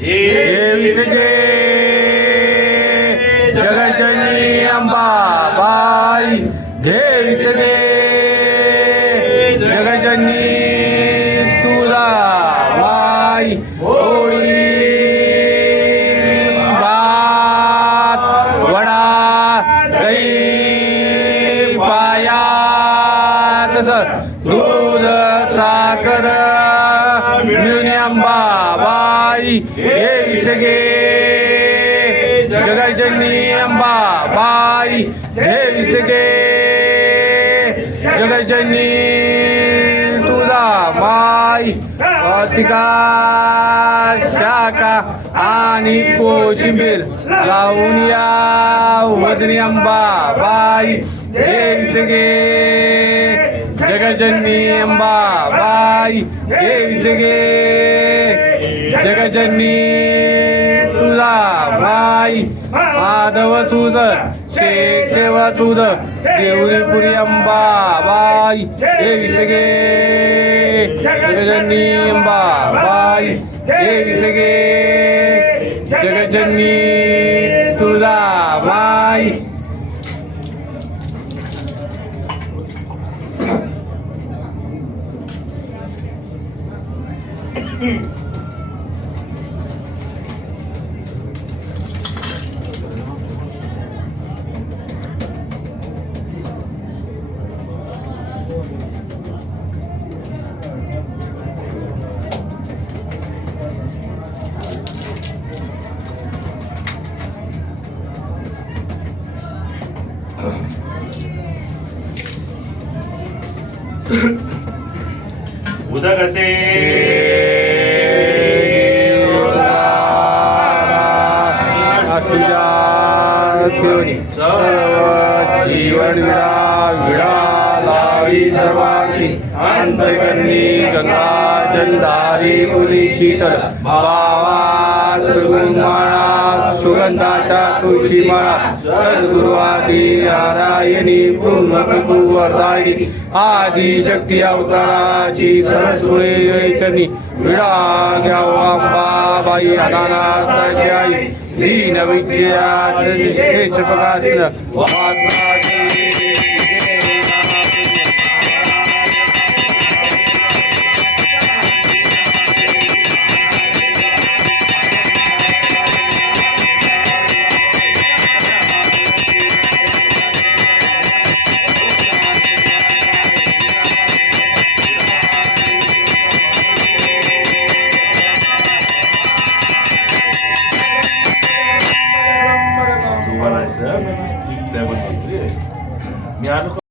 देवीचे जय जगजननी अंबाबाई देवीचे जय जगजननी तुला बाई. होळी भात वडा दही पायात. दूध साखर मिळून अंबाबाई हे विसगे अंबा। बाई। हे विसगे जगजननी तुला माई। अतिका शाखा आणि कोशिंबीर लावून या वदनी अंबाबाई हे विषगे जगजननी अंबाबाई हे विषगे जननी तुला माई माधव सुद शेख सेवा सुद देवरीपुरी अंबाबाई हे विसगे जगजननी अंबाबाई हे विसगे जगजननी तुला माई. उदक असे. जीवन विडा विडा लावी सर्वांनी. अंतकर्णी गंगा जलधारी पुरी शीतल. बावा सुगंधाळा सुगंधाच्या तुळशी माळा सद्गुरुवादी नारायणी पूर्ण वरदायिनी. आदी शक्ती अवताराची सरस्वती चरणी. विडा घ्यावा अंबाबाई अनानाथाची आई. दीन विद्याचे श्रेष्ठ प्रकाश Minha água